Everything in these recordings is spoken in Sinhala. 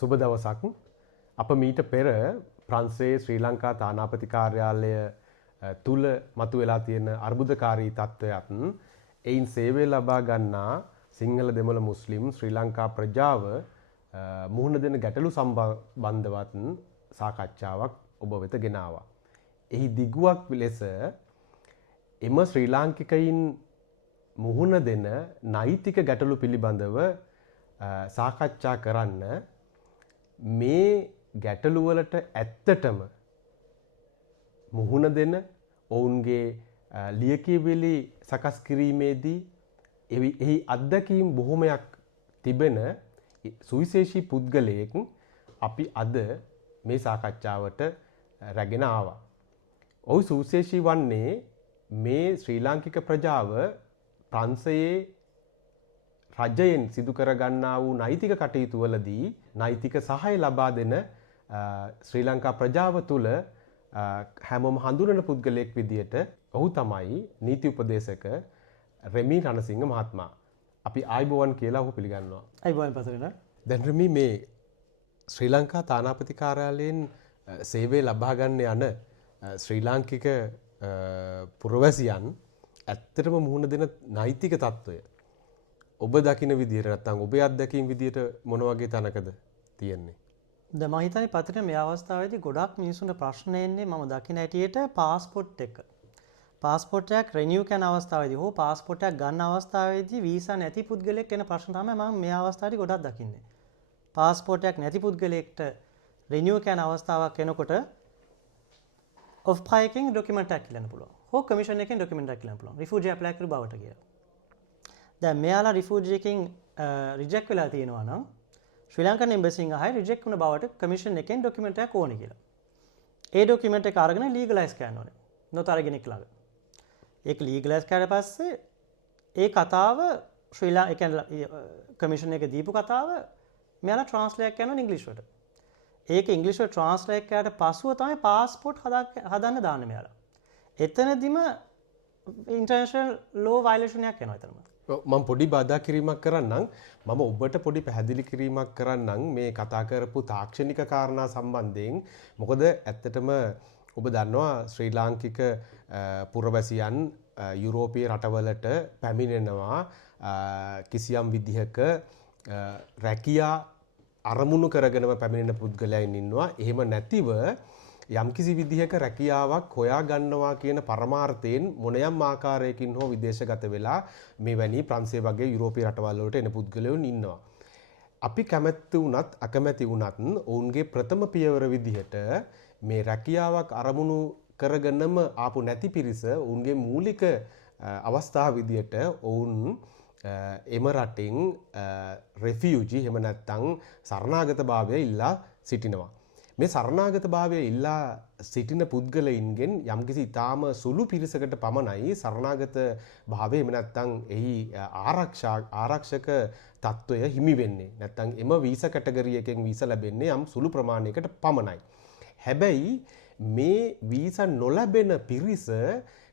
සුබ දවසක්. අප මීට පෙර ප්‍රංශයේ ශ්‍රී ලංකා තානාපති කාර්යාලය තුල මතුවලා තියෙන අර්බුදකාරී තත්ත්වයත් එයින් සේවය ලබා ගන්නා සිංහල දෙමළ මුස්ලිම් ශ්‍රී ලංකා ප්‍රජාව මුහුණ දෙන ගැටලු සම්බන්ධවත් සාකච්ඡාවක් ඔබ වෙත ගෙනාවා. එහි දිගුවක් ලෙස එම ශ්‍රී ලාංකිකයින් මුහුණ දෙන නෛතික ගැටලු පිළිබඳව සාකච්ඡා කරන්න මේ ගැටලු වලට ඇත්තටම මුහුණ දෙන ඔවුන්ගේ ලියකියවිලි සකස් කිරීමේදී එහි අත්දැකීම් බොහොමයක් තිබෙන සුවිශේෂී පුද්ගලයෙක් අපි අද මේ සාකච්ඡාවට රැගෙන ආවා. ඔහු සුවිශේෂී වන්නේ මේ ශ්‍රී ලාංකික ප්‍රජාව ප්‍රංශයේ රජයෙන් සිදු කරගන්නා වූ නෛතික කටයුතු වලදී නෛතික සහාය ලබා දෙන ශ්‍රී ලංකා ප්‍රජාව තුළ හැමෝම හඳුනන පුද්ගලයෙක් විදියට ඔහු තමයි නීති උපදේශක රෙමි රණසිංහ මහත්මයා. අපි ආයුබෝවන් කියලා ඔහු පිළිගන්නවා. ආයුබෝවන් පසරන. දැන් රෙමි මේ ශ්‍රී ලංකා තානාපති කාර්යාලයෙන් සේවය ලබා ගන්න යන ශ්‍රී ලාංකික පුරවැසියන් ඇත්තටම මුහුණ දෙන නෛතික තත්ත්වය ඔබ දකින විදිහට නැත්නම් ඔබේ අත්දැකීම් විදිහට මොන වගේ තැනකද තියෙන්නේ? දැන් මම හිතන්නේ පතරේ මේ අවස්ථාවේදී ගොඩක් මිනිසුන්ට ප්‍රශ්න එන්නේ මම දකින හැටියට පාස්පෝර්ට් එක. පාස්පෝර්ට් එකක් රිනියු කරන අවස්ථාවේදී හෝ පාස්පෝර්ට් එකක් ගන්න අවස්ථාවේදී වීසා නැති පුද්ගලයෙක් එන ප්‍රශ්න තමයි මම මේ අවස්ථාවේදී ගොඩක් දකින්නේ. පාස්පෝර්ට් එකක් නැති පුද්ගලයෙක්ට රිනියු කරන අවස්ථාවක් එනකොට ඔෆ් පයිකින් ડોකියුමන්ට් එකක් කියන්න පුළුවන්. හෝ කමිෂන් එකෙන් ડોකියුමන්ට් එකක් කියන්න පුළුවන්. රිෆියුජි ඇප්ලයි කරු බවට කියලා. දැන් මෙයාලා රිෆියුජි එකෙන් රිජෙක්ට් වෙලා තියෙනවා නම් ශ්‍රී ලංකන් එම්බසියෙන් අහයි රිජෙක්ට් වුණ බවට කමිෂන් එකෙන් ડોකියුමන්ට් එකක් ඕනේ කියලා. ඒ ડોකියුමන්ට් එක අරගෙන ලීගලයිස් කරන්න ඕනේ. නොතර කෙනෙක් ළඟ. ඒක ලීගලයිස් කරලා පස්සේ ඒ කතාව ශ්‍රී ලංකන් කමිෂන් එක දීපු කතාව මෙයාලා ට්‍රාන්ස්ලේට් කරනවා ඉංග්‍රීසියට. ඒක ඉංග්‍රීසියට ට්‍රාන්ස්ලේට් කරලා පස්සුව තමයි පාස්පෝර්ට් හදන්න දාන්නේ මෙයාලා. එතනදිම ඉන්ටර්නැෂනල් ලෝ වයලේෂන් එකක් වෙනවා එතනම. මම පොඩි බාධා කිරීමක් කරන්නම්. මම ඔබට පොඩි පැහැදිලි කිරීමක් කරන්නම් මේ කතා කරපු තාක්ෂණික කාරණා සම්බන්ධයෙන්. මොකද ඇත්තටම ඔබ දන්නවා ශ්‍රී ලාංකික පුරවැසියන් යුරෝපීය රටවලට පැමිණෙනවා කිසියම් විදිහක රැකියා අරමුණු කරගෙනම පැමිණෙන පුද්ගලයන් ඉන්නවා. එහෙම නැතිව යම්කිසි විදිහක රැකියාවක් හොයා ගන්නවා කියන පරමාර්ථයෙන් මොනයම් ආකාරයකින් හෝ විදේශගත වෙලා මෙවැනි ප්‍රංශය වගේ යුරෝපීය රටවල් වලට එන පුද්ගලයන් ඉන්නවා. අපි කැමැති වුණත් අකමැති වුණත් ඔවුන්ගේ ප්‍රථම පියවර විදිහට මේ රැකියාවක් අරමුණු කරගෙනම ආපු නැති පිරිස ඔවුන්ගේ මූලික අවස්ථාව විදිහට ඔවුන් එම රටින් රෙෆියුජි එහෙම නැත්නම් සරණාගතභාවය ඉල්ලා සිටිනවා. මේ සරණාගතභාවය ඉල්ලා සිටින පුද්ගලයින්ගෙන් යම්කිසි ඊටාම සුළු පිරිසකට පමණයි සරණාගත භාවය එහෙම නැත්නම් එහි ආරක්ෂක තත්වය හිමි වෙන්නේ. නැත්නම් එම වීසා කැටගරි එකෙන් වීසා ලැබෙන්නේ යම් සුළු ප්‍රමාණයකට පමණයි. හැබැයි මේ වීසා නොලැබෙන පිරිස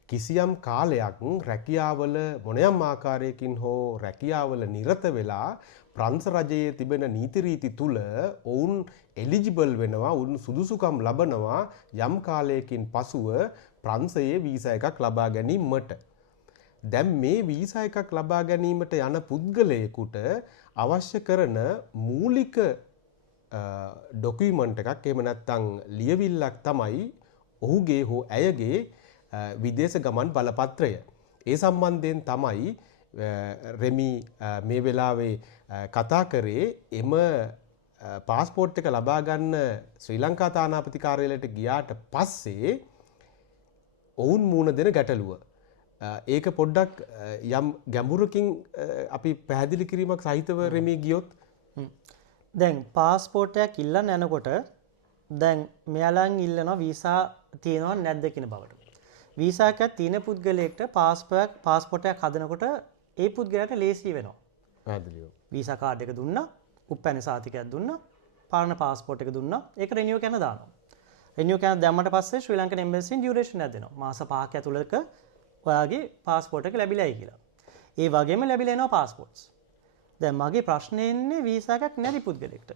කිසියම් කාලයක් රැකියාවල මොනයම් ආකාරයකින් හෝ රැකියාවල නිරත වෙලා ප්‍රංශ රජයේ තිබෙන නීති රීති තුල ඔවුන් එලිජිබල් වෙනවා, ඔවුන් සුදුසුකම් ලබනවා යම් කාලයකින් පසුව ප්‍රංශයේ වීසා එකක් ලබා ගැනීමට. දැන් මේ වීසා එකක් ලබා ගැනීමට යන පුද්ගලයෙකුට අවශ්‍ය කරන මූලික ડોකියුමන්ට් එකක් එහෙම නැත්නම් ලියවිල්ලක් තමයි ඔහුගේ හෝ ඇයගේ විදේශ ගමන් බලපත්‍රය. ඒ සම්බන්ධයෙන් තමයි රෙමි මේ වෙලාවේ කතා කරේ එම පාස්පෝර්ට් එක ලබා ගන්න ශ්‍රී ලංකා තානාපති කාර්යාලයට ගියාට පස්සේ ඔවුන් මුණ දෙන ගැටලුව. ඒක පොඩ්ඩක් යම් ගැඹුරකින් අපි පැහැදිලි කිරීමක් සහිතව රෙමි ගියොත් දැන් පාස්පෝර්ට් එකක් ඉල්ලන්න යනකොට දැන් මෙයාලන් ඉල්ලනවා වීසා තියෙනවද නැද්ද කියන බවට. වීසා එකක් තියෙන පුද්ගලයෙක්ට පාස්පෝර්ට් එකක් හදනකොට ඒ පුද්ගලයාට ලේසි වෙනවා. පැහැදිලිව. වීසා කාඩ් එක දුන්නා, උපැන්න සාතිකයක් දුන්නා, පාරණ පාස්පෝර්ට් එක දුන්නා. ඒක රිනියු කරන දානවා. රිනියු කරන දැම්මට පස්සේ ශ්‍රී ලංකන් එම්බසියෙන් ඩියුරේෂන් එකක් දෙනවා. මාස 5ක ඇතුළතක ඔයාගේ පාස්පෝර්ට් එක ලැබිලායි කියලා. ඒ වගේම ලැබිලා එනවා පාස්පෝර්ට්ස්. දැන් මගේ ප්‍රශ්නේ එන්නේ වීසා එකක් නැති පුද්ගලෙක්ට.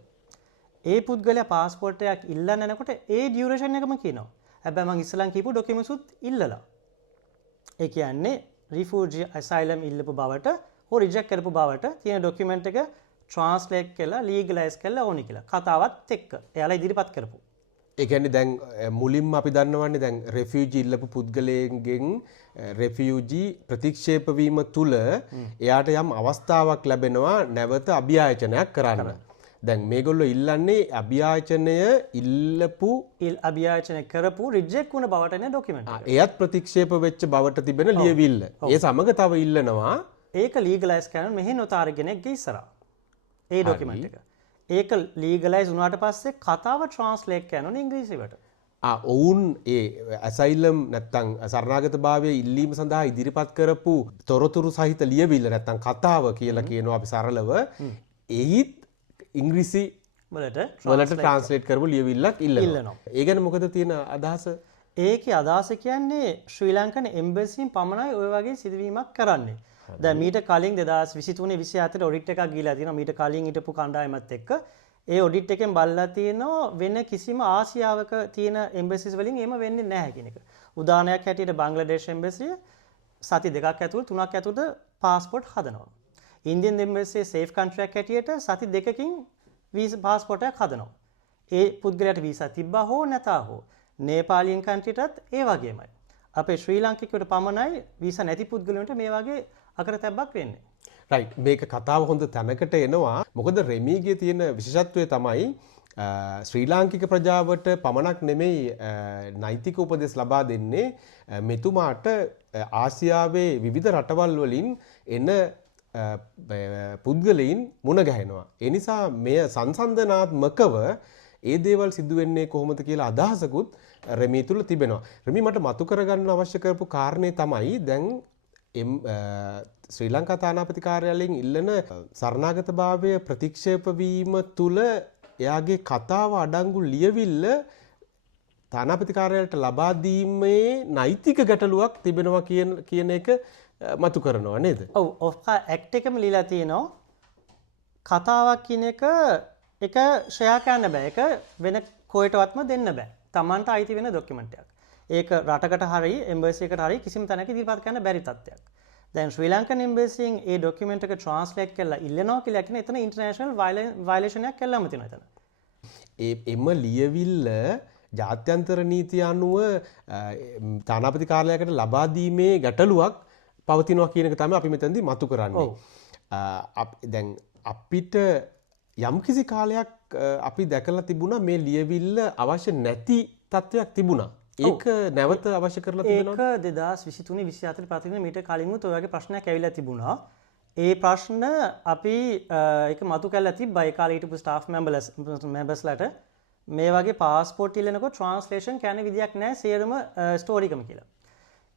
ඒ පුද්ගලයා පාස්පෝර්ට් එකක් ඉල්ලන්න යනකොට ඒ ඩියුරේෂන් එකම කියනවා. හැබැයි මම ඉස්සලන් කියපු ඩොකියුමන්ට්ස් උත් ඉල්ලලා. ඒ කියන්නේ රිෆියුජි අසයිලම් ඉල්ලපු බවට හෝ රිජෙක්ට් කරපු බවට තියෙන ඩොකියුමන්ට් එක ට්‍රාන්ස්ලේට් කරලා ලීගලයිස් කරලා ඕනි කියලා. කතාවත් එක්ක එයාලා ඉදිරිපත් කරපු. ඒ කියන්නේ දැන් මුලින්ම අපි දන්නවන්නේ දැන් රෙෆියුජි ඉල්ලපු පුද්ගලයන්ගෙන් රෙෆියුජි ප්‍රතික්ෂේප වීම තුල එයාට යම් අවස්ථාවක් ලැබෙනවා නැවත අභියාචනයක් කරන්න. දැන් මේගොල්ලෝ ඉල්ලන්නේ අභියාචනය ඉල්ලපු අභියාචනය කරපු රිජෙක්ට් වුණ බවට නේ ඩොකියුමන්ට් එක. එයත් ප්‍රතික්ෂේප වෙච්ච බවට තිබෙන ලියවිල්ල. ඒ සමග තව ඉල්ලනවා ඒක ලීගලයිස් කරන්න මෙහි නොතාර කෙනෙක්ගේ ඉස්සරහා. ඒ ඩොකියුමන්ට් එක. ඒක ලීගලයිස් වුණාට පස්සේ කතාව ට්‍රාන්ස්ලේට් කරනවා ඉංග්‍රීසියට. ඔවුන් ඒ ඇසයිලම් නැත්තං සරණාගතභාවය ඉල්ලීම සඳහා ඉදිරිපත් කරපු තොරතුරු සහිත ලියවිල්ල නැත්තං කතාව කියලා කියනවා අපි සරලව එහිත් ඉංග්‍රීසි වලට ට්‍රාන්ස්ලේට් කරපු ලියවිල්ලක් ඉල්ලනවා. ඒ ගැන මොකද තියෙන අදහස? ඒකේ අදහස කියන්නේ ශ්‍රී ලංකන් එම්බසියෙන් පමණයි ඔය වගේ සිදුවීමක් කරන්නේ. දැන් මීට කලින් 2023 24 ඔඩිට් එකක් ගිහලා තියෙනවා. මීට කලින් හිටපු කණ්ඩායමත් එක්ක ඒ ඔඩිට් එකෙන් බලලා තියෙනවා වෙන කිසිම ආසියාවක තියෙන එම්බසිස් වලින් එහෙම වෙන්නේ නැහැ කියන එක. උදාහරණයක් හැටියට බංග්ලාදේශ එම්බසිය සති දෙකක් ඇතුළත තුනක් ඇතුළත පාස්පෝර්ට් හදනවා. ඉන්දියන් එම්බසියේ සේෆ් කන්ට්‍රි එකක් හැටියට සති දෙකකින් වීසා පාස්පෝර්ට් එකක් හදනවා. ඒ පුද්ගලයාට වීසා තිබ්බා හෝ නැතා හෝ නේපාලියන් කන්ට්‍රියටත් ඒ වගේමයි. අපේ ශ්‍රී ලාංකිකයට පමණයි වීසා නැති පුද්ගලයන්ට මේ වගේ අකරතැබ්බක් වෙන්නේ. රයිට්, මේක කතාව හොඳ තැනකට එනවා. මොකද රෙමීගේ තියෙන විශේෂත්වය තමයි ශ්‍රී ලාංකික ප්‍රජාවට පමණක් නෙමෙයි නෛතික උපදෙස් ලබා දෙන්නේ මෙතුමාට ආසියාවේ විවිධ රටවල් වලින් එන පුද්ගලයින් මුණ ගැහෙනවා. ඒ නිසා මෙය සංසන්දනාත්මකව ඒ දේවල් සිදු වෙන්නේ කොහොමද කියලා අදහසකුත් රෙමී තුල තිබෙනවා. රෙමී මට මතු කරගන්න අවශ්‍ය කරපු කාරණේ තමයි දැන් ශ්‍රී ලංකා තානාපති කාර්යාලයෙන් ඉල්ලන සරණාගතභාවය ප්‍රතික්ෂේප වීම තුල එයාගේ කතාව අඩංගු ලියවිල්ල තානාපති කාර්යාලයට ලබා දීමේ නෛතික ගැටලුවක් තිබෙනවා කියන එක මතු කරනවා නේද? ඔව්, ඔෆ්කා ඇක්ට් එකම ලියලා තියෙනවා කතාවක් කියන එක ෂෙයා කරන්න බෑ. ඒක වෙන කොහෙටවත්ම දෙන්න බෑ. Tamanට අයිති වෙන ડોකියුමන්ට් එකක්. ඒක රටකට හරි එම්බසි එකට හරි කිසිම තැනක ඉදිරිපත් කරන්න බැරි තත්ත්වයක්. දැන් ශ්‍රී ලංකන් එම්බසියෙන් ඒ ડોකියුමන්ට් එක ට්‍රාන්ස්ලේට් කරලා ඉල්ලනවා කියලා කියන එතන ඉන්ටර්නැෂනල් වයලේෂන් එකක් කළාම තියෙනවා එතන. එම ලියවිල්ල ජාත්‍යන්තර නීතිය අනුව තානාපති කාර්යාලයකට ලබා දීමේ ගැටලුවක් පවතිනවා කියන එක තමයි අපි මෙතනදී මතු කරන්නේ. දැන් අපිට යම්කිසි කාලයක් අපි දැකලා තිබුණා මේ ලියවිල්ල අවශ්‍ය නැති තත්ත්වයක් තිබුණා. ඒක නැවත අවශ්‍ය කරලා තිබෙනවා. ඒක 2023 24 පතින මීට කලින්මුත් ඔය වගේ ප්‍රශ්නයක් ඇවිල්ලා තිබුණා. ඒ ප්‍රශ්න අපි ඒක මතු කරලා තිබ්බා ඒ කාලේ හිටපු ස්ටාෆ් මෙම්බර්ස්ලාට මේ වගේ පාස්පෝර්ට් ඉල්ලනකොට ට්‍රාන්ස්ලේෂන් කියන්නේ විදියක් නැහැ සියලුම ස්ටෝරිකම කියලා.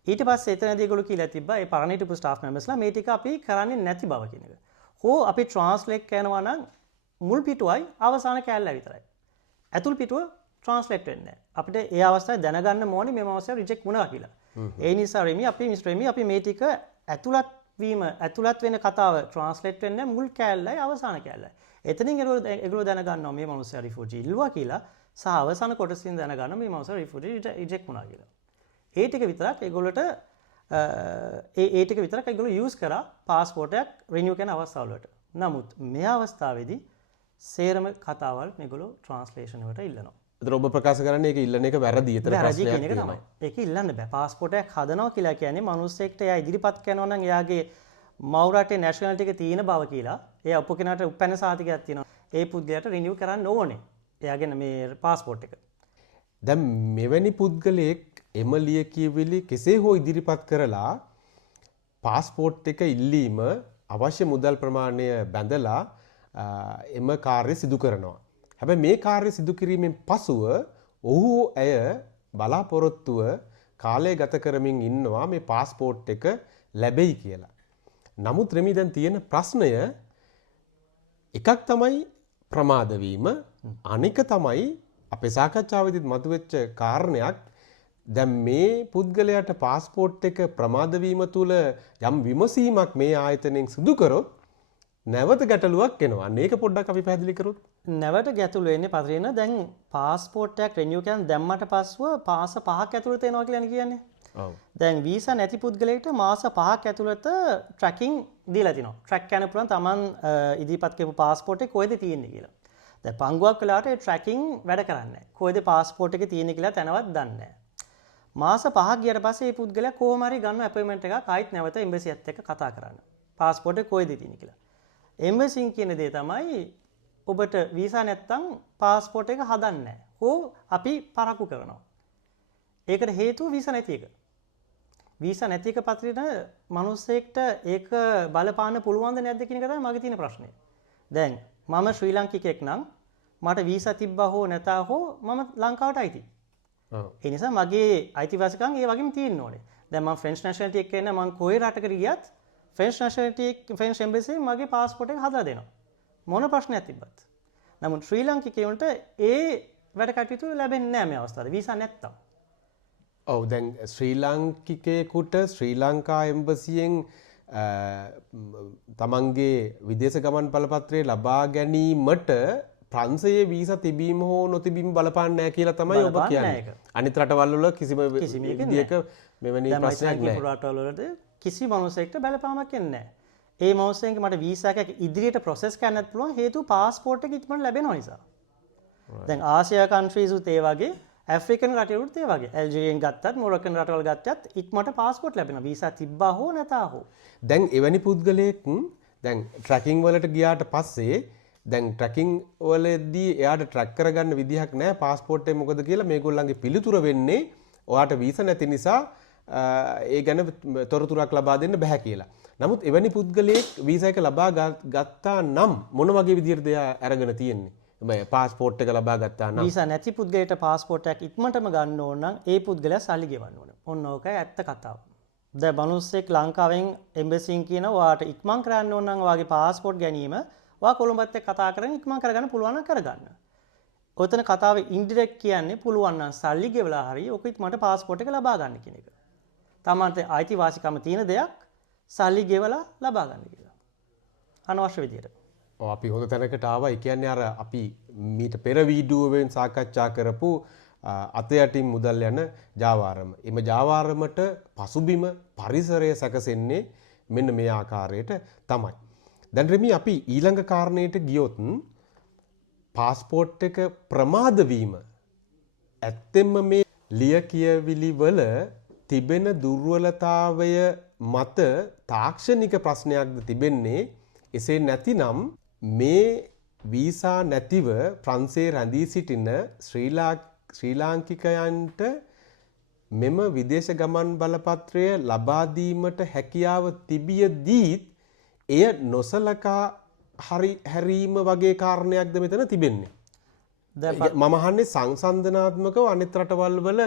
ඊට පස්සේ එතනදී ඒගොල්ලෝ කියලා තිබ්බා ඒ පරණ හිටපු ස්ටාෆ් මෙම්බර්ස්ලා මේ ටික අපි කරන්නේ නැති බව කියන එක. හෝ අපි ට්‍රාන්ස්ලේට් කරනවා නම් මුල් පිටුවයි අවසාන කෑල්ල විතරයි. ඇතුල් පිටුව ට්‍රාන්ස්ලේට් වෙන්නේ නැහැ. අපිට ඒ අවස්ථාවේ දැනගන්න ඕනේ මේ අවස්ථාවේ රිජෙක්ට් වුණා කියලා. ඒ නිසා මිස්ටර් රෙමි අපි මේ ටික ඇතුළත් වෙන කතාව ට්‍රාන්ස්ලේට් වෙන්නේ මුල් කෑල්ලයි අවසාන කෑල්ලයි. එතනින් ඒගොල්ලෝ දැනගන්නවා මේ මනුස්සයා රිෆියුජි ඉල්ලුවා කියලා සහ අවසාන කොටසින් දැනගන්නවා මේ මනුස්සයා රිෆියුජි රිජෙක්ට් වුණා කියලා. ඒ ටික විතරක් ඒගොල්ලෝට ඒ ටික විතරක් ඒගොල්ලෝ යූස් කරා පාස්පෝර්ට් එකක් රිනියු කරන අවස්ථාව වලට. නමුත් මේ අවස්ථාවේදී සේරම කතාවල් මේගොල්ලෝ ට්‍රාන්ස්ලේෂන් වලට ඉල්ලනවා. ඒතර ඔබ ප්‍රකාශ කරන්නේ ඒක ඉල්ලන එක වැරදි. ඒතර ප්‍රශ්නයක් කියන එක තමයි. ඒක ඉල්ලන්න බෑ. පාස්පෝර්ට් එකක් හදනවා කියලා කියන්නේ මිනිස්සෙක්ට එයා ඉදිරිපත් කරනවා නම් එයාගේ මව් රටේ නැෂනලිටි එක තියෙන බව කියලා. එයා උප කෙනාට උපැන්න සාතිකයක් තියෙනවා. ඒ පුද්ගලයාට රිනියු කරන්න ඕනේ. එයාගේ මේ පාස්පෝර්ට් එක. දැන් මෙවැනි පුද්ගලයෙක් එම ලියකියවිලි කෙසේ හෝ ඉදිරිපත් කරලා පාස්පෝර්ට් එක ඉල්ලීම අවශ්‍ය මුදල් ප්‍රමාණය බැඳලා එම කාර්ය සිදු කරනවා. හැබැයි මේ කාර්ය සිදු කිරීමෙන් පසුව ඔහු ඇය බලාපොරොත්තුව කාලය ගත කරමින් ඉන්නවා මේ පාස්පෝර්ට් එක ලැබෙයි කියලා. නමුත් රෙමි දැන් තියෙන ප්‍රශ්නය එකක් තමයි ප්‍රමාද වීම, අනික තමයි අපේ සාකච්ඡාවේදීත් මතුවෙච්ච කාරණයක්. දැන් මේ පුද්ගලයාට පාස්පෝර්ට් එක ප්‍රමාද වීම තුල යම් විමසීමක් මේ ආයතනයෙන් සිදු කරොත් නැවත ගැටලුවක් එනවා. අන්න ඒක පොඩ්ඩක් අපි පැහැදිලි කරොත්. නැවට ගැතුළු වෙන්නේ පතරින දැන් පාස්පෝර්ට් එකක් රිනියු කරන දැම්මට පස්සුව මාස 5ක් ඇතුළත එනවා කියලා කියන්නේ. ඔව්. දැන් වීසා නැති පුද්ගලයෙක්ට මාස 5ක් ඇතුළත ට්‍රැකින් දීලා තිනවා. ට්‍රැක් කරන්න පුළුවන් Taman ඉදිරිපත් කරපු පාස්පෝර්ට් එක කොහෙද තියෙන්නේ කියලා. දැන් පංගුවක් වෙලාවට ඒ ට්‍රැකින් වැඩ කරන්නේ නැහැ. කොහෙද පාස්පෝර්ට් එකේ තියෙන්නේ කියලා තැනවත් දන්නේ නැහැ. මාස 5ක් ගියට පස්සේ මේ පුද්ගලයා කොහොම හරි ගන්න අපොයින්ට්මන්ට් එකක් ආයිත් නැවත එම්බසියත් එක්ක කතා කරන්න. පාස්පෝර්ට් එක කොහෙද තියෙන්නේ කියලා. එම්බසින් කියන දේ තමයි ඔබට වීසා නැත්තම් පාස්පෝර්ට් එක හදන්නේ නැහැ. හෝ අපි පරක්කු කරනවා. ඒකට හේතුව වීසා නැති එක. වීසා නැති එක පත්‍රින මිනිස්සෙක්ට ඒක බලපාන්න පුළුවන්ද නැද්ද කියන එක තමයි මගේ තියෙන ප්‍රශ්නේ. දැන් මම ශ්‍රී ලාංකිකයෙක් නම් මට වීසා තිබ්බා හෝ නැතා හෝ මම ලංකාවට අයිතියි. ඒ නිසා මගේ අයිතිවාසිකම් ඒ වගේම තියෙන්න ඕනේ. දැන් මම ෆ්‍රෙන්ච් නැෂනැලිටි එකක ඉන්න මම කොයි රටකට ගියත් ෆ්‍රෙන්ච් නැෂනැලිටි ෆ්‍රෙන්ච් එම්බසි මගේ පාස්පෝර්ට් එක හදලා දෙනවා. මොන ප්‍රශ්නයක් තිබ්බත්. නමුත් ශ්‍රී ලාංකිකයන්ට ඒ වැඩ කටයුතු ලැබෙන්නේ නැහැ මේ අවස්ථාවේ. වීසා නැත්තම්. ඔව් දැන් ශ්‍රී ලාංකිකයෙකුට ශ්‍රී ලංකා එම්බසියෙන් තමන්ගේ විදේශ ගමන් බලපත්‍රය ලබා ගැනීමට ප්‍රංශයේ වීසා තිබීම හෝ නොතිබීම බලපාන්නේ නැහැ කියලා තමයි ඔබ කියන්නේ. අනිත් රටවල් වල කිසිම විදියක මෙවැනි ප්‍රශ්නයක් නැහැ. රටවල් වලට කිසි මිනිසෙක්ට බලපාමක් එන්නේ නැහැ. ඒ මිනිස්සෙන්ගේ මට වීසා එකක් ඉදිරියට ප්‍රොසෙස් කරන්නත් පුළුවන් හේතුව පාස්පෝර්ට් එක ඉක්මනට ලැබෙනවා නිසා. දැන් ආසියා කන්ට්‍රීස් උත් ඒ වගේ ඇෆ්‍රිකන් රටවලුත් ඒ වගේ ඇල්ජීරියන් ගත්තත් මොරොකන් රටවල් ගත්තත් ඉක්මනට පාස්පෝර්ට් ලැබෙනවා වීසා තිබ්බා හෝ නැතා හෝ. දැන් එවැනි පුද්ගලයෙක් දැන් ට්‍රැකින් වලට ගියාට පස්සේ දැන් ට්‍රැකින් වලදී එයාට ට්‍රැක් කරගන්න විදිහක් නැහැ පාස්පෝර්ට් එක මොකද කියලා මේගොල්ලන්ගේ පිළිතුර වෙන්නේ ඔයාට වීසා නැති නිසා ඒ ගැන තොරතුරක් ලබා දෙන්න බෑ කියලා. නමුත් එවැනි පුද්ගලයෙක් වීසා එක ලබා ගත්තා නම් මොන වගේ විදිහටද එයා අරගෙන තියෙන්නේ? පාස්පෝර්ට් එක ලබා ගත්තා නම් වීසා නැති පුද්ගලයාට පාස්පෝර්ට් එකක් ඉක්මනටම ගන්න ඕන නම් ඒ පුද්ගලයා සල්ලි ගෙවන්න ඕන. ඔන්න ඕකයි ඇත්ත කතාව. දැන් මිනිස්සෙක් ලංකාවෙන් එම්බසියෙන් කියන ඔයාට ඉක්මන් කරන්න ඕන නම් ඔයාගේ පාස්පෝර්ට් ගැනීම ඔයා කොළඹත් එක්ක කතා කරගෙන ඉක්මන් කරගන්න පුළුවන් නම් කරගන්න. ඔතන කතාවේ ඉන්ඩිරෙක්ට් කියන්නේ පුළුවන් නම් සල්ලි ගෙවලා හරි ඔක ඉක්මනට පාස්පෝර්ට් එක ලබා ගන්න කියන එක. තමන්ට අයිතිවාසිකම තියෙන දෙයක් සල්ලි ගෙවලා ලබා ගන්න කියලා. අනවශ්‍ය විදියට. අපි හොඳ තැනකට ආවා. ඒ කියන්නේ අර අපි මීට පෙර වීඩියෝවෙන් සාකච්ඡා කරපු අත යටින් මුදල් යන ජාවාරම. එම ජාවාරමට පසුබිම පරිසරය සැකසෙන්නේ මෙන්න මේ ආකාරයට තමයි. දැන් රෙමි අපි ඊළඟ කාරණයට ගියොත් පාස්පෝර්ට් එක ප්‍රමාද වීම ඇත්තෙන්ම මේ ලියකියවිලි වල තිබෙන දුර්වලතාවය මත තාක්ෂණික ප්‍රශ්නයක්ද තිබෙන්නේ? එසේ නැතිනම් මේ වීසා නැතිව ප්‍රංශයේ රැඳී සිටින ශ්‍රී ලාංකිකයන්ට මෙම විදේශ ගමන් බලපත්‍රය ලබා දීමට හැකියාව තිබියදීත් එය නොසලකා හැරීම වගේ කාරණයක්ද මෙතන තිබෙන්නේ? මම අහන්නේ සංසන්දනාත්මකව අනිත් රටවල් වල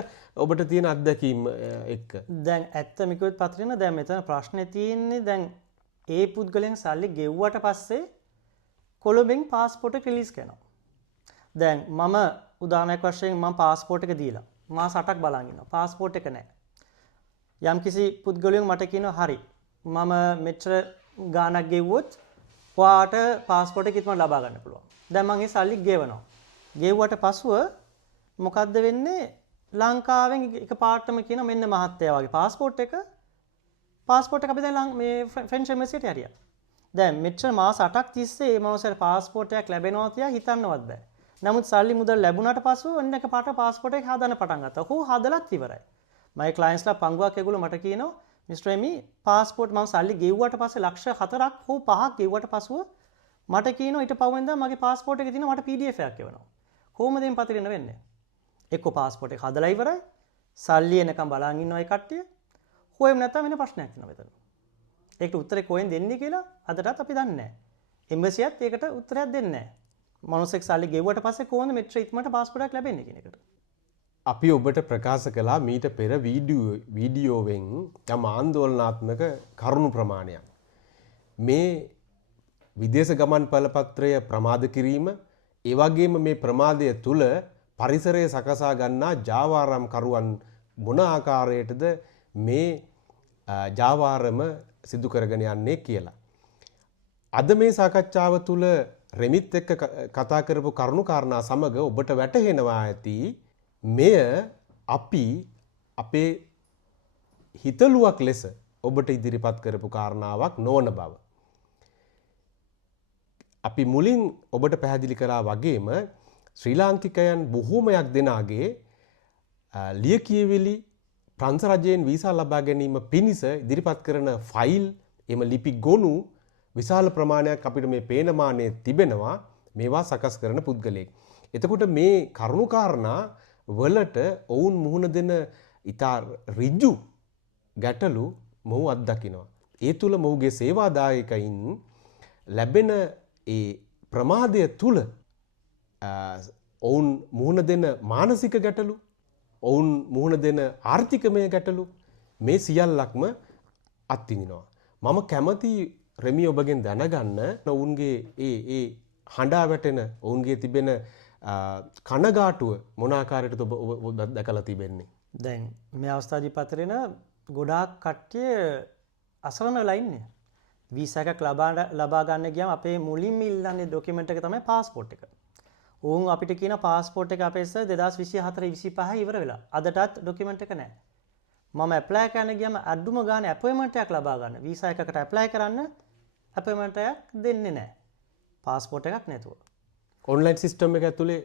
ඔබට තියෙන අත්දැකීම් එක්ක. දැන් ඇත්තම කිව්වොත් පත්‍රින දැන් මෙතන ප්‍රශ්නේ තියෙන්නේ දැන් ඒ පුද්ගලයන් සල්ලි ගෙව්වට පස්සේ කොළඹෙන් පාස්පෝර්ට් එක රිලීස් කරනවා. දැන් මම උදාහරණයක් වශයෙන් මම පාස්පෝර්ට් එක දීලා මාස 8ක් බලන් ඉන්නවා. පාස්පෝර්ට් එක නැහැ. යම්කිසි පුද්ගලයන් මට කියනවා හරි මම මෙච්චර ගාණක් ගෙව්වොත් ඔයාට පාස්පෝර්ට් එක ඉක්මනට ලබා ගන්න පුළුවන්. දැන් මම ඒ සල්ලි ගෙවනවා. ගෙව්වට පසුව මොකද්ද වෙන්නේ? ලංකාවෙන් එක පාර්ට්ම කියන මෙන්න මහත්තයා වගේ පාස්පෝර්ට් එක අපි දැන් මේ ෆ්‍රෙන්ච් එම්බසියට හරියා. දැන් මෙච්චර මාස 8ක් තිස්සේ මේ මොනසර පාස්පෝර්ට් එකක් ලැබෙනවා කියලා හිතන්නවත් බෑ. නමුත් සල්ලි මුදල් ලැබුණාට පස්සෙ ඔන්න එක පාට පාස්පෝර්ට් එක හදන්න පටන් ගත්තා. හෝ හදලත් ඉවරයි. මගේ ක්ලයන්ට්ස්ලා පංගුවක් ඒගොල්ලෝ මට කියනවා මිස්ටර් එමි පාස්පෝර්ට් මම සල්ලි ගෙව්වට පස්සේ ලක්ෂ 4ක් හෝ 5ක් ගෙව්වට පස්සෙ මට කියනවා ඊට පවෙන්දා මගේ පාස්පෝර්ට් එකේ තියෙන මට PDF එකක් එවනවා. කොහොමද මේ පතිරෙන්න වෙන්නේ? එක්ක පාස්පෝර්ට් එක හදලා ඉවරයි. සල්ලි එනකම් බලන් ඉන්නවා ඒ කට්ටිය. කොහෙම නැත්තම් වෙන ප්‍රශ්නයක් තියෙනවා මෙතන. ඒකට උත්තරේ කොහෙන් දෙන්නේ කියලා අදටත් අපි දන්නේ නැහැ. එම්බසියත් ඒකට උත්තරයක් දෙන්නේ නැහැ. මනුස්සෙක් සල්ලි ගෙවුවට පස්සේ කොහොමද මෙච්චර ඉක්මනට පාස්පෝර්ට් එකක් ලැබෙන්නේ කියන එකට. අපි ඔබට ප්‍රකාශ කළා මීට පෙර වීඩියෝවෙන් යම් ආందోලනාත්මක කරුණු ප්‍රමාණයක්. මේ විදේශ ගමන් බලපත්‍රය ප්‍රමාද කිරීම, ඒ වගේම මේ ප්‍රමාදය තුල පරිසරය සකසා ගන්නා ජාවාරම් කරුවන් මොන ආකාරයටද මේ ජාවාරම සිදු කරගෙන යන්නේ කියලා. අද මේ සාකච්ඡාව තුළ රෙමිත් එක්ක කතා කරපු කරුණු කාරණා සමග ඔබට වැටහෙනවා ඇති මෙය අපි අපේ හිතලුවක් ලෙස ඔබට ඉදිරිපත් කරපු කාරණාවක් නොවන බව. අපි මුලින් ඔබට පැහැදිලි කරා වගේම ශ්‍රී ලාංකිකයන් බොහෝමයක් දෙනාගේ ලියකියවිලි ප්‍රංශ රජයෙන් වීසා ලබා ගැනීම පිණිස ඉදිරිපත් කරන ෆයිල් එම ලිපි ගොනු විශාල ප්‍රමාණයක් අපිට මේ පේනමානයේ තිබෙනවා මේවා සකස් කරන පුද්ගලයෙක්. එතකොට මේ කරුණු කාරණා වලට ඔවුන් මුහුණ දෙන ඉතා ඍජු ගැටලු මොහු අත්දකිනවා. ඒ තුල මොහුගේ සේවාදායකයින් ලැබෙන ඒ ප්‍රමාදය තුල ඔවුන් මුහුණ දෙන මානසික ගැටලු, ඔවුන් මුහුණ දෙන ආර්ථිකමය ගැටලු මේ සියල්ලක්ම අත්විඳිනවා. මම කැමති රෙමි ඔබගෙන් දැනගන්න ඔවුන්ගේ ඒ හඬා වැටෙන ඔවුන්ගේ තිබෙන කනගාටුව මොන ආකාරයකටද ඔබ දැකලා තිබෙන්නේ? දැන් මේ අවස්ථාවේදී පතරේන ගොඩාක් කට්ටිය අසරණ වෙලා ඉන්නේ. වීසා එකක් ලබා ගන්න ගියාම අපේ මුලින්ම ඉල්ලන්නේ ඩොකියුමන්ට් එක තමයි પાස්පෝර්ට් එක. උන් අපිට කියන પાස්පෝර්ට් එක අපේ 2024 25 ඉවර වෙලා. අදටත් ඩොකියුමන්ට් එක නැහැ. මම ඇප්ලයි කරන්න ගියාම අඩුම ගානේ අපොයින්ට්මන්ට් එකක් ලබා ගන්න. වීසා එකකට ඇප්ලයි කරන්න අපොයින්ට්මන්ට් එකක් දෙන්නේ නැහැ. પાස්පෝර්ට් එකක් නැතුව. ඔන්ලයින් සිස්ටම් එක ඇතුලේ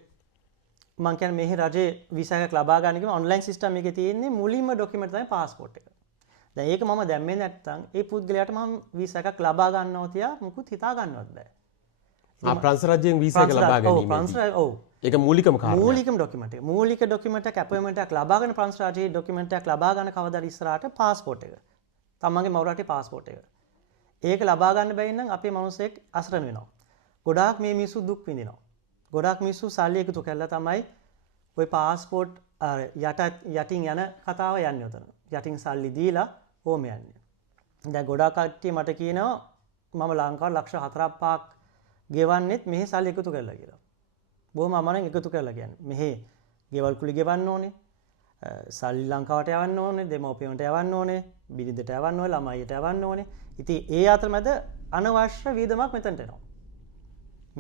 මම කියන්නේ මේ රජේ වීසා එකක් ලබා ගන්න ගියාම ඔන්ලයින් සිස්ටම් එකේ තියෙන්නේ මුලින්ම ඩොකියුමන්ට් තමයි પાස්පෝර්ට් එක. දැන් ඒක මම දැම්මේ නැත්නම් ඒ පුද්ගලයාට මම වීසා එකක් ලබා ගන්නවා තියා මුකුත් හිතා ගන්නවත් බෑ. ප්‍රංශ රජයෙන් වීසා එක ලබා ගැනීමේදී. ඔව්. ඒක මූලිකම කාරණා. මූලිකම ඩොකියුමන්ට් එක. මූලික ඩොකියුමන්ට් එක අපොයින්ට්මන්ට් එකක් ලබා ගන්න ප්‍රංශ රජයේ ඩොකියුමන්ට් එකක් ලබා ගන්න කවදාද ඉස්සරහට પાස්පෝර්ට් එක. තමන්ගේ මව් රටේ પાස්පෝර්ට් එක. ඒක ලබා ගන්න බැරි නම් අපේ මිනිස්සෙක් අසරණ වෙනවා. ගොඩාක් මේ මිනිස්සු දුක් විඳිනවා. ගොඩාක් මිනිස්සු සල්ලි එකතු කරලා තමයි ওই પાස්පෝර්ට් යටින් යන කතාව යන්නේ උතන. යටින් සල්ලි දීලා ඕම යන්නේ. දැන් ගොඩාක් කට්ටිය මට කියනවා මම ලංකාවට ලක්ෂ 4-5ක් ගෙවන්නෙත් මෙහි සල්ලි එකතු කරලා කියලා. බොහොම අමාරුවෙන් එකතු කරලා කියන්නේ. මෙහි ගෙවල් කුලි ගෙවන්න ඕනේ. සල්ලි ලංකාවට යවන්න ඕනේ, දෙමව්පියන්ට යවන්න ඕනේ, බිරිඳට යවන්න ඕනේ, ළමයිට යවන්න ඕනේ. ඉතින් ඒ අතරමැද අනවශ්‍ය වියදමක් මෙතනට එනවා.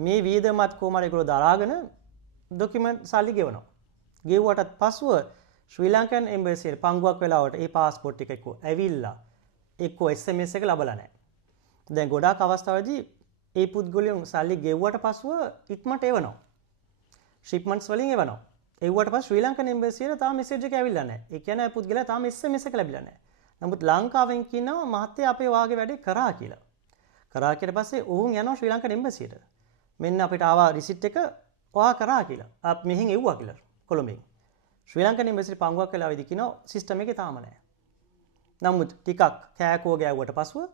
මේ වියදමත් කොහොමද ඒගොල්ලෝ දරාගෙන ඩොකියුමන්ට් සල්ලි ගෙවනවා. ගෙවුවටත් පසුව ශ්‍රී ලංකන් එම්බසියට පංගුවක් වෙලාවට ඒ પાස්පෝර්ට් එක එක්ක ඇවිල්ලා එක්ක SMS එක ලබලා නැහැ. දැන් ගොඩාක් අවස්ථාවලදී ඒ පුද්ගලයන් සල්ලි ගෙවුවට පසුව ඉක්මනට එවනවා. ෂිප්මන්ට්ස් වලින් එවනවා. එව්වට පස්සේ ශ්‍රී ලංකන් එම්බසියට තාම මෙසේජ් එක ඇවිල්ලා නැහැ. ඒ කියන්නේ ඒ පුද්ගලයා තාම SMS එක ලැබිලා නැහැ. නමුත් ලංකාවෙන් කියනවා මහත්තයා අපේ වාගේ වැඩේ කරා කියලා. කරා ඊට පස්සේ ඔවුන් යනවා ශ්‍රී ලංකන් එම්බසියට. මෙන්න අපිට ආවා රිසිට් එක ඔයා කරා කියලා. අප මෙහෙන් එව්වා කියලා කොළඹෙන්. ශ්‍රී ලංකන් එම්බසියට පංගුවක් වෙලා වෙදි කියනවා සිස්ටම් එකේ තාම නැහැ. නමුත් ටිකක් කෑකෝ ගෑවුවට පසුව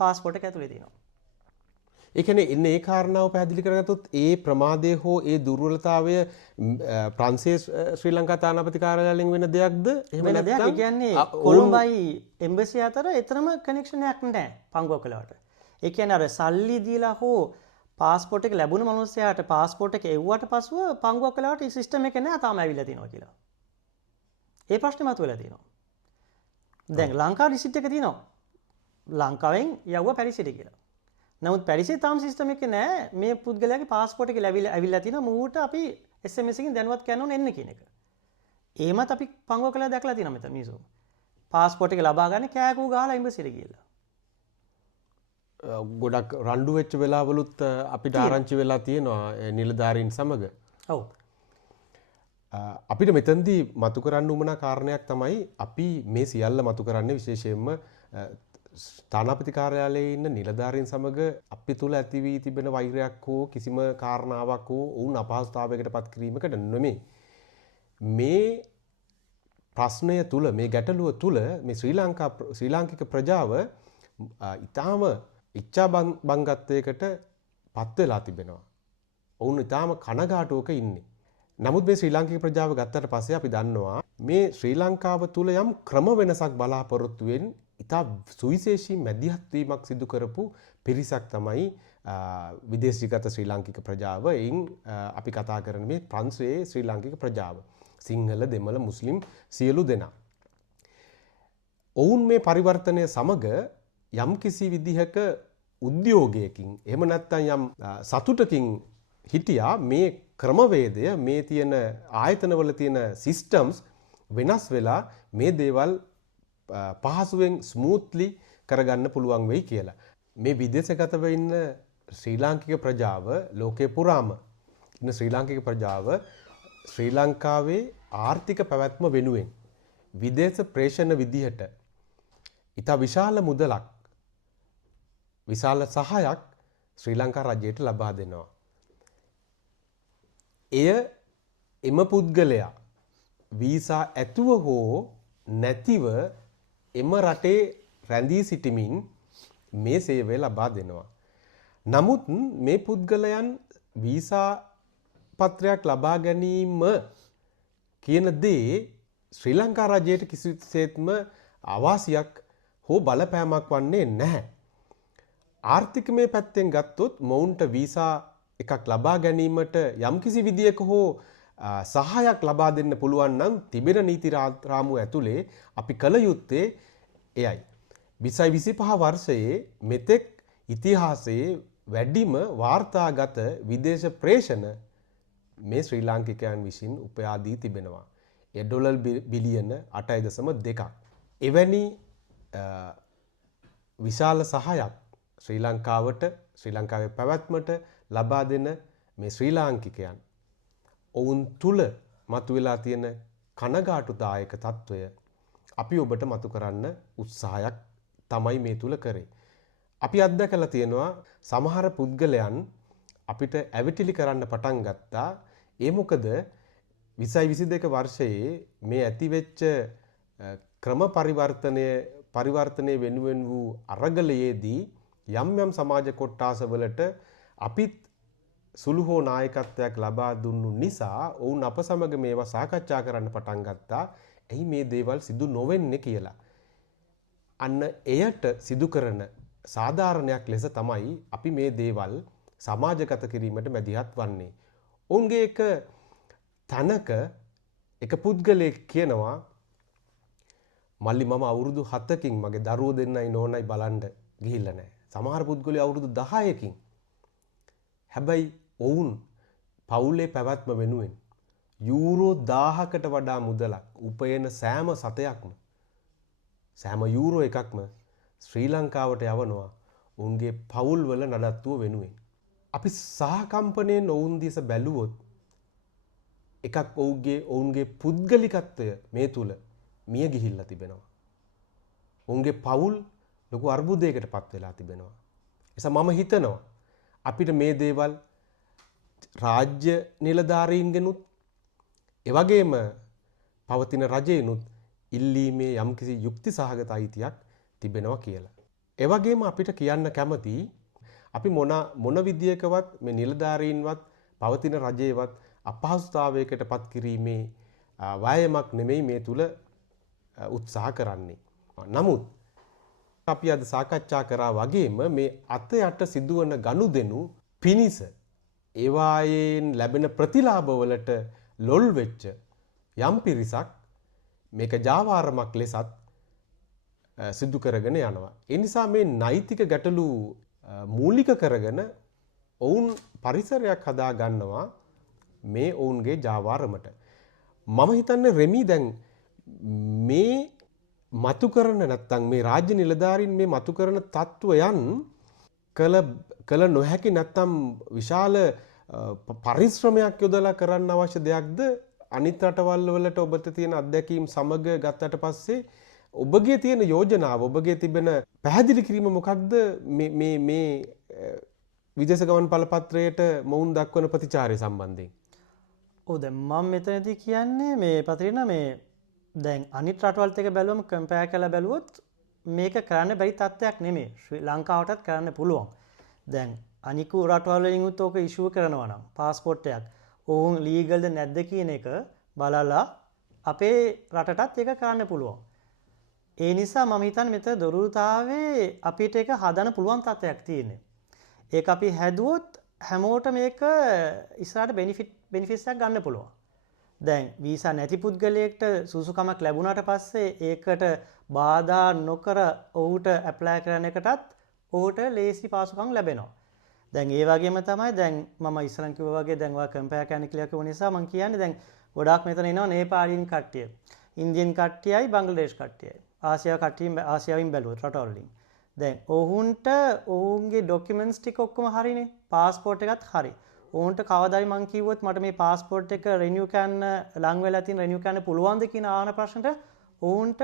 પાස්පෝර්ට් එක ඇතුලේ තියෙනවා. ඒ කියන්නේ ඉන්නේ ඒ කාරණාව පැහැදිලි කරගත්තොත් ඒ ප්‍රමාදය හෝ ඒ දුර්වලතාවය ප්‍රංශයේ ශ්‍රී ලංකා තානාපති කාර්යාලයෙන් වෙන දෙයක්ද? එහෙම නැත්නම් ඒ කියන්නේ කොළඹයි එම්බසිය අතර එතරම් කනෙක්ෂන් එකක් නැහැ පංගුවක් වෙලාවට. ඒ කියන්නේ අර සල්ලි දීලා හෝ પાස්පෝර්ට් එක ලැබුණ මිනිස්සයාට પાස්පෝර්ට් එක එව්වට පසුව පංගුවක් වෙලාවට මේ සිස්ටම් එක නෑ තාම ඇවිල්ලා තියෙනවා කියලා. ඒ ප්‍රශ්නේ මතුවලා තියෙනවා. දැන් ලංකා රිසිට් එක තියෙනවා. ලංකාවෙන් යවුවා පැරිසිට කියලා. නමුත් පැරිසියේ තාම සිස්ටම් එකේ නෑ මේ පුද්ගලයාගේ પાස්පෝර්ට් එක ඇවිල්ලා තියෙනවා මූට අපි SMS එකකින් දැනුවත් කරන්න ඕනේ එන්න කියන එක. එහෙමත් අපි පංගුවක් වෙලා දැකලා තියෙනවා මෙතන මිනිස්සු. પાස්පෝර්ට් එක ලබා ගන්න කෑකෝ ගහලා එම්බසියට ගිහලා. ගොඩක් රණ්ඩු වෙච්ච වෙලාවලුත් අපිට ආරංචි වෙලා තියෙනවා නිලධාරීන් සමග. ඔව්. අපිට මෙතනදී මතු කරන්න උමනා කාරණයක් තමයි අපි මේ සියල්ල මතු කරන්නේ විශේෂයෙන්ම තානාපති කාර්යාලයේ ඉන්න නිලධාරීන් සමග අපි තුල ඇති වී තිබෙන වෛරයක් හෝ කිසිම කාරණාවක් හෝ වුන් අපහසුතාවයකට පත් කිරීමකට නෙමෙයි. මේ ප්‍රශ්නය තුල මේ ගැටලුව තුල මේ ශ්‍රී ලාංකික ප්‍රජාව ඊටාම ඉච්ඡා බංගත්වයකට පත් වෙලා තිබෙනවා. ඔවුන් ඊටාම කනගාටුවක ඉන්නේ. නමුත් මේ ශ්‍රී ලාංකික ප්‍රජාව ගත්තට පස්සේ අපි දන්නවා මේ ශ්‍රී ලංකාව තුල යම් ක්‍රම වෙනසක් බලාපොරොත්තු වෙන ඉතා සුවිශේෂී මැදිහත් වීමක් සිදු කරපු පිරිසක් තමයි විදේශීගත ශ්‍රී ලාංකික ප්‍රජාව. එයින් අපි කතා කරන මේ ප්‍රංශයේ ශ්‍රී ලාංකික ප්‍රජාව. සිංහල, දෙමළ, මුස්ලිම් සියලු දෙනා. ඔවුන් මේ පරිවර්තනය සමග යම් කිසි විදිහක උද්‍යෝගයකින් එහෙම නැත්නම් යම් සතුටකින් හිටියා මේ ක්‍රමවේදය මේ තියෙන ආයතනවල තියෙන සිස්ටම්ස් වෙනස් වෙලා මේ දේවල් පහසුවෙන් ස්මූත්ලි කරගන්න පුළුවන් වෙයි කියලා. මේ විදේශගතව ඉන්න ශ්‍රී ලාංකික ප්‍රජාව ලෝකේ පුරාම ඉන්න ශ්‍රී ලාංකික ප්‍රජාව ශ්‍රී ලංකාවේ ආර්ථික පැවැත්ම වෙනුවෙන් විදේශ ප්‍රේෂණ විදිහට ඉතා විශාල මුදලක් විශාල සහයක් ශ්‍රී ලංකා රජයට ලබා දෙනවා. එය එම පුද්ගලයා වීසා ඇතුව හෝ නැතිව එම රටේ රැඳී සිටිමින් මේ සේවය ලබා දෙනවා. නමුත් මේ පුද්ගලයන් වීසා පත්‍රයක් ලබා ගැනීම කියන දේ ශ්‍රී ලංකා රජයට කිසිසේත්ම අවාසියක් හෝ බලපෑමක් වන්නේ නැහැ. ආර්ථිකමය පැත්තෙන් ගත්තොත් මොවුන්ට වීසා එකක් ලබා ගැනීමට යම්කිසි විදියක හෝ සහායක් ලබා දෙන්න පුළුවන් නම් තිබෙන නීති රාමුව ඇතුලේ අපි කළ යුත්තේ එයයි. 2025 වර්ෂයේ මෙතෙක් ඉතිහාසයේ වැඩිම වාර්තාගත විදේශ ප්‍රේෂණ මේ ශ්‍රී ලාංකිකයන් විසින් උපයා දී තිබෙනවා. ඒ ඩොලර් බිලියන 8.2ක්. එවැනි විශාල සහායක් ශ්‍රී ලංකාවට ශ්‍රී ලංකාවේ පැවැත්මට ලබා දෙන මේ ශ්‍රී ලාංකිකයන් ඔවුන් තුල මතුවලා තියෙන කනගාටුදායක తত্ত্বය අපි ඔබට මතු කරන්න උත්සාහයක් තමයි මේ තුල කරේ. අපි අත්දැකලා තියෙනවා සමහර පුද්ගලයන් අපිට ඇවිටිලි කරන්න පටන් ගත්තා. ඒ මොකද 2022 වර්ෂයේ මේ ඇතිවෙච්ච ක්‍රම පරිවර්තනය වෙනුවෙන් වූ අරගලයේදී යම් යම් සමාජ කොට්ටාසවලට අපිත් සුළු හෝ නායකත්වයක් ලබා දුන්නු නිසා ඔවුන් අප සමග මේවා සාකච්ඡා කරන්න පටන් ගත්තා. එහි මේ දේවල් සිදු නොවෙන්නේ කියලා. අන්න එයට සිදු කරන සාධාරණයක් ලෙස තමයි අපි මේ දේවල් සමාජගත කිරීමට මැදිහත් වන්නේ. ඔවුන්ගේ එක තැනක එක පුද්ගලයෙක් කියනවා මල්ලි මම අවුරුදු 7කින් මගේ දරුවෝ දෙන්නයි නෝනයි බලන්න ගිහිල්ලා නැහැ. සමහර පුද්ගලයෝ අවුරුදු 10කින්. හැබැයි ඔවුන් පවුලේ පැවැත්ම වෙනුවෙන් යූරෝ 1000කට වඩා මුදලක් උපයන සෑම සතයක්ම සෑම යූරෝ එකක්ම ශ්‍රී ලංකාවට යවනවා ඔවුන්ගේ පවුල්වල නඩත්තුව වෙනුවෙන්. අපි සහකම්පනයෙන් ඔවුන් දිස බැලුවොත් එකක් ඔවුන්ගේ පුද්ගලිකත්වය මේ තුල මිය ගිහිල්ලා තිබෙනවා. ඔවුන්ගේ පවුල් ලොකු අර්බුදයකට පත් වෙලා තිබෙනවා. එසා මම හිතනවා අපිට මේ දේවල් රාජ්‍ය නිලධාරීන්ගෙනුත් එවැගේම පවතින රජයනුත් ඉල්ලීමේ යම්කිසි යුක්ති සහගත අයිතියක් තිබෙනවා කියලා. එවැගේම අපිට කියන්න කැමති අපි මොන විදියකවත් මේ නිලධාරීන්වත් පවතින රජයේවත් අපහසුතාවයකට පත් කිරීමේ වෑයමක් නෙමෙයි මේ තුල උත්සාහ කරන්නේ. නමුත් අපි අද සාකච්ඡා කරා වගේම මේ අත යට සිදුවන ගනුදෙනු පිනිස ඒවායෙන් ලැබෙන ප්‍රතිලාභවලට ලොල් වෙච්ච යම් පිරිසක් මේක ජාවාරමක් ලෙසත් සිදු කරගෙන යනවා. ඒ නිසා මේ නෛතික ගැටලු මූලික කරගෙන ඔවුන් පරිසරයක් හදා ගන්නවා මේ ඔවුන්ගේ ජාවාරමට. මම හිතන්නේ රෙමි දැන් මේ මතු කරන නැත්තම් මේ රාජ්‍ය නිලධාරීන් මේ මතු කරන තත්ත්වයන් කළ නොහැකි නැත්තම් විශාල පරිශ්‍රමයක් යොදලා කරන්න අවශ්‍ය දෙයක්ද අනිත් රටවල් වලට ඔබට තියෙන අත්දැකීම් සමග ගත්තට පස්සේ ඔබගේ තියෙන යෝජනාව ඔබගේ තිබෙන පැහැදිලි කිරීම මොකක්ද මේ විදේශ ගමන් බලපත්‍රයට මොවුන් දක්වන ප්‍රතිචාරය සම්බන්ධයෙන්? ඔව් දැන් මම මෙතනදී කියන්නේ මේ පත්‍රින මේ දැන් අනිත් රටවල්ත් එක බැලුවම කම්පෙයාර් කරලා බැලුවොත් මේක කරන්න බැරි තත්ත්වයක් නෙමෙයි. ශ්‍රී ලංකාවටත් කරන්න පුළුවන්. දැන් අනිකු රටවල් වලින් උත් ඕක ඉෂුව කරනවා නම් પાස්පෝර්ට් එකක් ඕන් ලීගල්ද නැද්ද කියන එක බලලා අපේ රටටත් ඒක කරන්න පුළුවන්. ඒ නිසා මම හිතන්නේ මෙතන දොරුතාවේ අපිට ඒක හදන්න පුළුවන් තත්ත්වයක් තියෙන්නේ. ඒක අපි හැදුවොත් හැමෝට මේක ඉස්සරහට බෙනිෆිට්ස් එකක් ගන්න පුළුවන්. දැන් වීසා නැති පුද්ගලයෙක්ට සුසුකමක් ලැබුණාට පස්සේ ඒකට බාධා නොකර ඔහුට ඇප්ලයි කරන එකටත් ඔහුට ලේසි පාසුකම් ලැබෙනවා. දැන් ඒ වගේම තමයි දැන් මම ඉස්සරන් කිව්වා වගේ දැන් ඔයා කම්පෙයාර් කරන්න කියලා කිව්ව නිසා මම කියන්නේ දැන් ගොඩාක් මෙතන එනවා නේපාලීන් කට්ටිය. ඉන්දියන් කට්ටියයි බංග්ලාදේශ් කට්ටියයි. ආසියාවෙන් බැලුවොත් රටවලින්. දැන් ඔවුන්ට ඔවුන්ගේ ડોකියුමන්ට්ස් ටික ඔක්කොම හරිනේ. පාස්පෝර්ට් එකත් හරි. ඔවුන්ට කවදායි මං කිව්වොත් මට මේ පාස්පෝර්ට් එක රිනියු කරන්න ලඟ වෙලා තියෙන රිනියු කරන්න පුළුවන්ද කියන ආන ප්‍රශ්නට ඔවුන්ට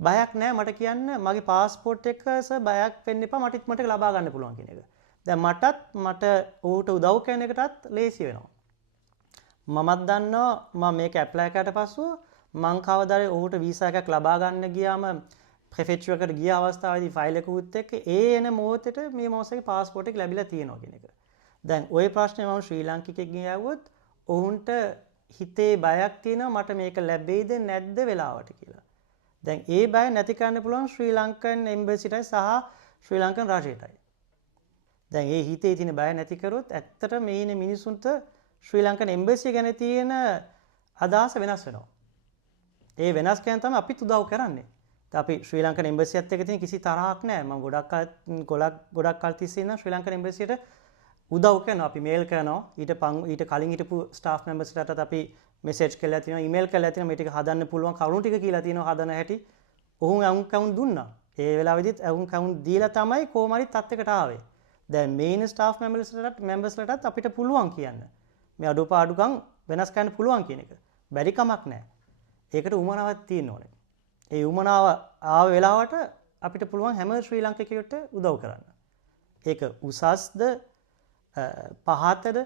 බයක් නැහැ මට කියන්න මගේ පාස්පෝර්ට් එකස බයක් වෙන්න එපා මට ලබා ගන්න පුළුවන් කියන එක. දැන් මට ඌට උදව් කරන එකටත් ලේසි වෙනවා. මමත් දන්නවා මම මේක ඇප්ලයි කරලා පස්සුව මං කවදාද ඌට වීසා එකක් ලබා ගන්න ගියාම ප්‍රෙෆෙක්චර් එකට ගිය අවස්ථාවේදී ෆයිල් එක උත් එක්ක එන මොහොතේට මේ මොහොතේ පාස්පෝර්ට් එක ලැබිලා තියෙනවා කියන එක. දැන් ওই ප්‍රශ්නේ මම ශ්‍රී ලාංකිකයෙක්ගෙන් ඇහුවොත් ඔවුන්ට හිතේ බයක් තියෙනවා මට මේක ලැබෙයිද නැද්ද වෙලාවට කියලා. දැන් ඒ බය නැති කරන්න පුළුවන් ශ්‍රී ලංකන් එම්බසිටයි සහ ශ්‍රී ලංකන් රජයටයි. දැන් ඒ හිතේ තියෙන බය නැති කරොත් ඇත්තට මේ ඉන්න මිනිසුන්ට ශ්‍රී ලංකන් එම්බසිය ගැන තියෙන අදහස වෙනස් වෙනවා. ඒ වෙනස් කරන තමයි අපිත් උදව් කරන්නේ. අපි ශ්‍රී ලංකන් එම්බසියත් එක්ක තියෙන කිසි තරහක් නැහැ. මම ගොඩක් කල් තිස්සේ ඉන්න ශ්‍රී ලංකන් එම්බසියට උදව් කරනවා. අපි මේල් කරනවා. ඊට කලින් හිටපු ස්ටාෆ් මෙම්බර්ස්ලාටත් අපි මෙසේජ් කරලා තියෙනවා, ඊමේල් කරලා තියෙනවා මේ ටික හදන්න පුළුවන් කරුණු ටික කියලා තියෙනවා හදන හැටි. ඔහුන් අහුම්කම් දුන්නා. ඒ වෙලාවෙදිත් අහුම්කම් දීලා තමයි කොහොම හරි තත්යකට ආවේ. දැන් මේන් ස්ටාෆ් මෙම්බර්ස්ලාටත් අපිට පුළුවන් කියන්න. මේ අඩුපාඩුකම් වෙනස් කරන්න පුළුවන් කියන එක. බැරි කමක් නැහැ. ඒකට උමනාවක් තියෙන්න ඕනේ. ඒ උමනාව ආව වෙලාවට අපිට පුළුවන් හැම ශ්‍රී ලාංකිකයෙකුට උදව් කරන්න. ඒක උසස්ද පහතද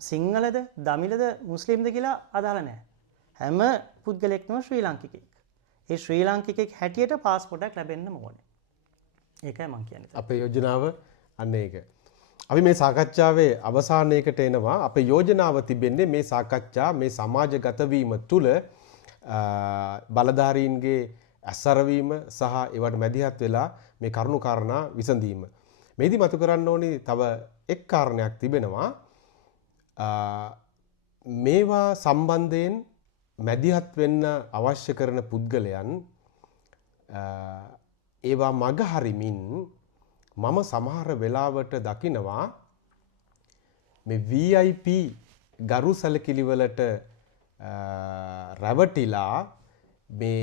සිංහලද දමිළද මුස්ලිම්ද කියලා අදාළ නැහැ. හැම පුද්ගලෙක්ම ශ්‍රී ලාංකිකයෙක්. ඒ ශ්‍රී ලාංකිකයෙක් හැටියට පාස්පෝර්ට් එකක් ලැබෙන්න ඕනේ. ඒකයි මම කියන්නේ. අපේ යෝජනාව අන්න ඒක. අපි මේ සාකච්ඡාවේ අවසානයකට එනවා. අපේ යෝජනාව තිබෙන්නේ මේ සාකච්ඡා මේ සමාජගත වීම තුළ බලධාරීන්ගේ ඇස්සරවීම සහ ඒවට මැදිහත් වෙලා මේ කරුණු කාරණා විසඳීම. මේදි මතු කරන්න ඕනි තව එක් කාරණයක් තිබෙනවා. මේවා සම්බන්ධයෙන් මැදිහත් වෙන්න අවශ්‍ය කරන පුද්ගලයන් ඒවා මග හරිමින් මම සමහර වෙලාවට දකිනවා මේ VIP ගරු සැලකිලිවලට රැවටිලා මේ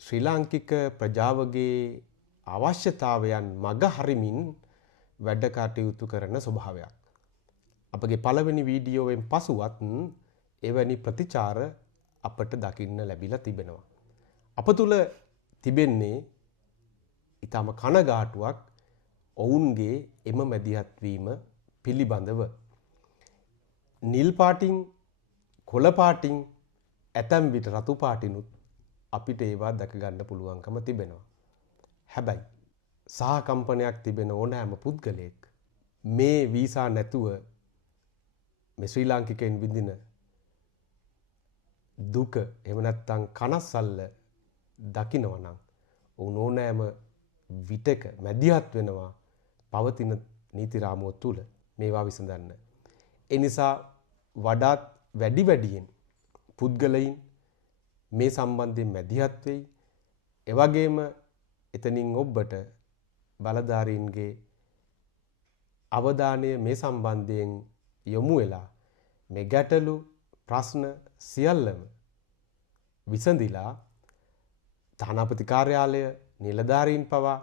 ශ්‍රී ලාංකික ප්‍රජාවගේ අවශ්‍යතාවයන් මග හරිමින් වැඩ කටයුතු කරන ස්වභාවයක්. අපගේ පළවෙනි වීඩියෝවෙන් පසුවත් එවැනි ප්‍රතිචාර අපට දකින්න ලැබිලා තිබෙනවා. අප තුළ තිබෙන්නේ ඊටම කනගාටුවක් ඔවුන්ගේ එම මැදිහත් වීම පිළිබඳව. නිල් පාටින් කොළ පාටින් ඇතැම් විට රතු පාටිනුත් අපිට ඒවා දැක ගන්න පුළුවන්කම තිබෙනවා. හැබැයි සහකම්පනයක් තිබෙන ඕනෑම පුද්ගලයෙක් මේ වීසා නැතුව මේ ශ්‍රී ලාංකිකයන් විඳින දුක එහෙම නැත්නම් කනස්සල්ල දකිනවා නම් ඔවුන් ඕනෑම විටක මැදිහත් වෙනවා පවතින නීති රාමුව තුල මේවා විසඳන්න. ඒ නිසා වඩාත් වැඩියෙන් පුද්ගලයින් මේ සම්බන්ධයෙන් මැදිහත් වෙයි. ඒ වගේම එතනින් ඔබට බලධාරීන්ගේ අවධානය මේ සම්බන්ධයෙන් යොමු වෙලා මේ ගැටලු ප්‍රශ්න සියල්ලම විසඳිලා තානාපති කාර්යාලය නිලධාරීන් පවා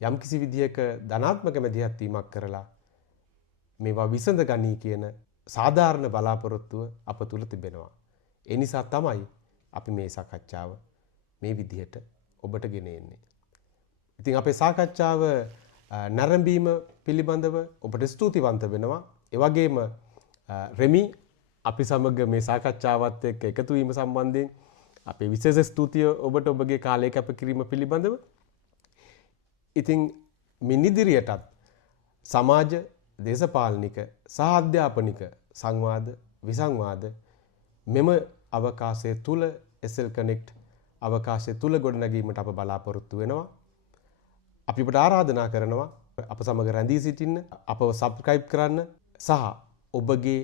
යම්කිසි විදියක ධනාත්මක මැදිහත් වීමක් කරලා මේවා විසඳ ගනී කියන සාධාරණ බලාපොරොත්තුව අප තුල තිබෙනවා. ඒ නිසා තමයි අපි මේ සාකච්ඡාව මේ විදිහට ඔබට ගෙන එන්නේ. ඉතින් අපේ සාකච්ඡාව නැරඹීම පිළිබඳව ඔබට ස්තුතිවන්ත වෙනවා. ඒ වගේම රෙමි අපි සමග මේ සාකච්ඡාවත් එක්ක එකතු වීම සම්බන්ධයෙන් අපේ විශේෂ ස්තුතිය ඔබට ඔබගේ කාලය කැපකිරීම පිළිබඳව. ඉතින් මින් ඉදිරියටත් සමාජ දේශපාලනික සහ අධ්‍යාපනික සංවාද විසංවාද මෙම අවකාශය තුල SL Connect අවකාශය තුල ගොඩනැගීමට අප බලාපොරොත්තු වෙනවා. අපි ඔබට ආරාධනා කරනවා අප සමග රැඳී සිටින්න, අපව සබ්ස්ක්‍රයිබ් කරන්න සහ ඔබගේ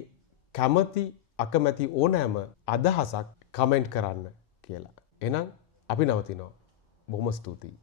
කැමති අකමැති ඕනෑම අදහසක් කමෙන්ට් කරන්න කියලා. එහෙනම් අපි නවතිනවා. බොහොම ස්තුතියි.